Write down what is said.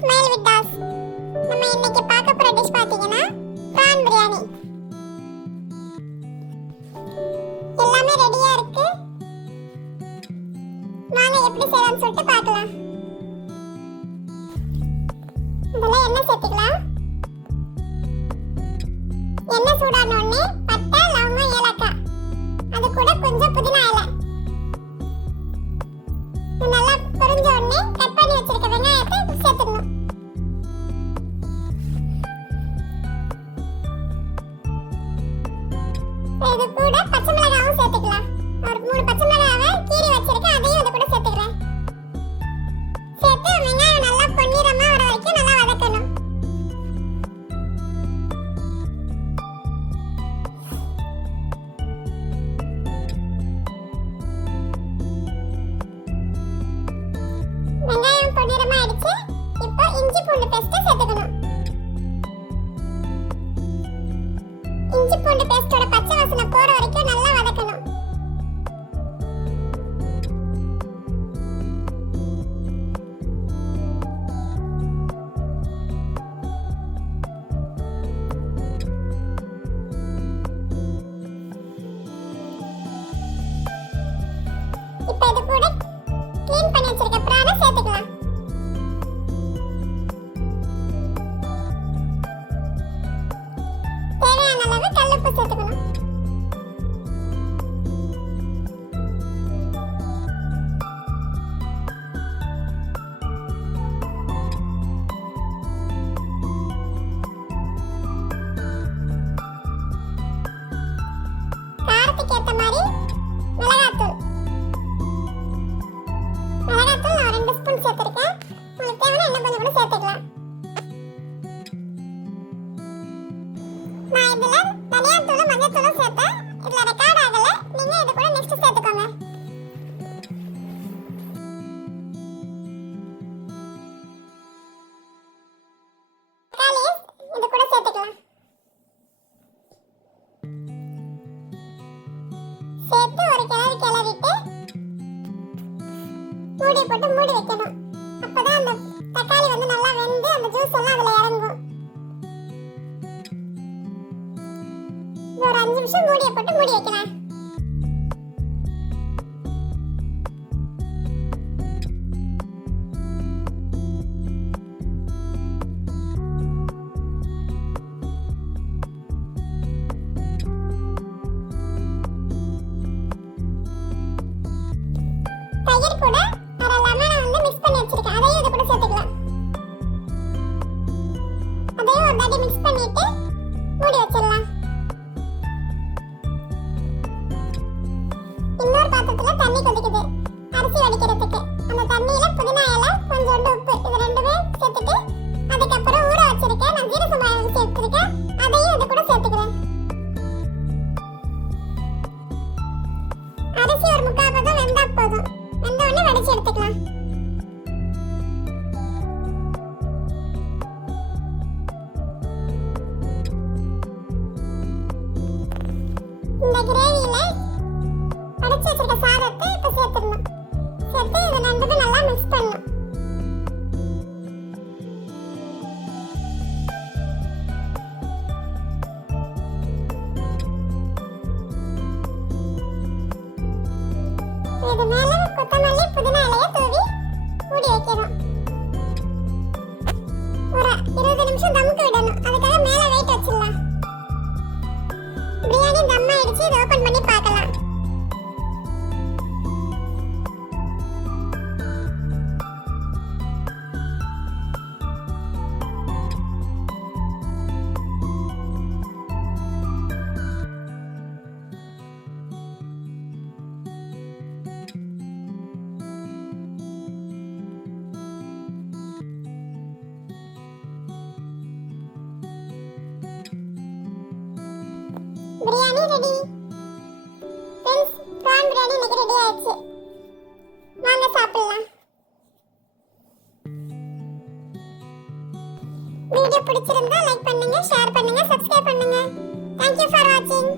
Smile with Das. நம்ம இன்னைக்கு பார்க்க போற டிஷ் பாத்தீங்கன்னா பிரான் பிரியாணி. எல்லாமே ரெடியா இருக்கு. வாங்க எப்படி செய்யலாம்னு சொல்லிட்டு பார்க்கலாம். முதல்ல எண்ணெய் சேர்த்துக்கலாம். எண்ணெய் சூடான உடனே பட்டை, லவங்கம், ஏலக்காய், அது கூட கொஞ்சம் புதினா இலை. நல்லா பொரிஞ்ச உடனே கட் பண்ணி வச்சிருக்க வெங்காயத்தை சேர்த்துக்கணும். இது கூட பச்சை மிளகாயும் சேர்த்துக்கலாம். ஒரு 3 பச்சை மிளகாவை கீறி வச்சிருக்கேன், அதையும் இது கூட சேர்த்துக்கிறேன். சேர்த்து வெங்காயம் நல்லா பொன்னிறமா வர வரைக்கும் நல்லா வதக்கணும். வெங்காயம் பொன்னிறமா ஆயிடுச்சு. இப்போ இஞ்சி பூண்டு பேஸ்ட் சேர்த்துக்கணும். இஞ்சி பூண்டு பேஸ்டோட பச்சை வாசனை போற வரைக்கும் நல்லா வதக்கணும். இப்போ இது கூட க்ளீன் பண்ணி வச்சிருக்க பிரானை சேர்த்துக்கலாம். தேவையான அளவு கல்லுப்பு சேர்த்துக்கணும். காரத்துக்கு ஏத்த மாதிரி மிளகாத்தூள். மிளகாத்தூள் நான் 2 ஸ்பூன் சேர்த்திருக்கேன். உங்களுக்கு தேவைன்னா இன்னும் கொஞ்சம் கூட சேர்த்துக்கலாம். நான் இதுல தனியாத்தூளும் மஞ்சத்தூளும் சேர்த்தேன். இதுல ரெக்கார்ட் ஆகல. நீங்க இது கூட நெக்ஸ்ட் சேர்த்துக்கோங்க. தக்காளி இது கூட சேர்த்துக்கலாம். சேர்த்து ஒரு கிளறிட்டு மூடி போட்டு மூடி வைக்கணும். அப்பதான் அந்த தக்காளி வந்து நல்லா வெந்து அந்த ஜூஸ் எல்லாம் அதுல இறங்கும். ஒரு 5 நிமிஷம் மூடியை போட்டு மூடி வைக்கலாம். தயிர் கூட அரை லெமனை வந்து மிக்ஸ் பண்ணி வச்சிருக்கேன், அதையும் இது கூட சேர்த்துக்கலாம். அதையும் ஒரு தாட்டி மிக்ஸ் பண்ணிட்டு மூடி வச்சிடலாம். இன்னொரு பாத்திரத்துல தண்ணி கொதிக்குது அரிசி வடிக்கிறதுக்கு. அந்த தண்ணியில புதினா இலை, கொஞ்சோண்டு உப்பு, இது ரெண்டுமே சேர்த்துட்டு அதுக்கப்புறம் ஊற வச்சிருக்கேன் நான் ஜீரக சம்பா சேர்த்துருக்கேன், அதையும் இது கூட சேர்த்துக்கிறேன். அரிசி ஒரு 3/4 பதம் வெந்தா போதும். வெந்த உடனே வடிச்சு எடுத்துக்கலாம். இந்த கிரேவியில வடிச்சு வச்சிருக்க சாதத்தை இப்ப சேர்த்துடணும். சேர்த்து இது ரெண்டுமே நல்லா மிக்ஸ் பண்ணணும். இது மேல கொத்தமல்லி புதினா இலையை தூவி மூடி வைக்கணும். ஒரு 20 நிமிஷம் தம்க்கு விடணும். அதுக்காக மேல வெயிட் வச்சிடலாம். பிரியாணி தம் ஆயிடுச்சு. இதை ஓபன் பண்ணி பார்க்கலாம். பிரியாணி ரெடி. ஃப்ரெண்ட்ஸ், பிரான் பிரியாணி இன்னைக்கு ரெடி ஆயிடுச்சு. வாங்க சாப்பிடலாம். வீடியோ பிடிச்சிருந்தா லைக் பண்ணுங்க, ஷேர் பண்ணுங்க, சப்ஸ்கிரைப் பண்ணுங்க. Thank you for watching.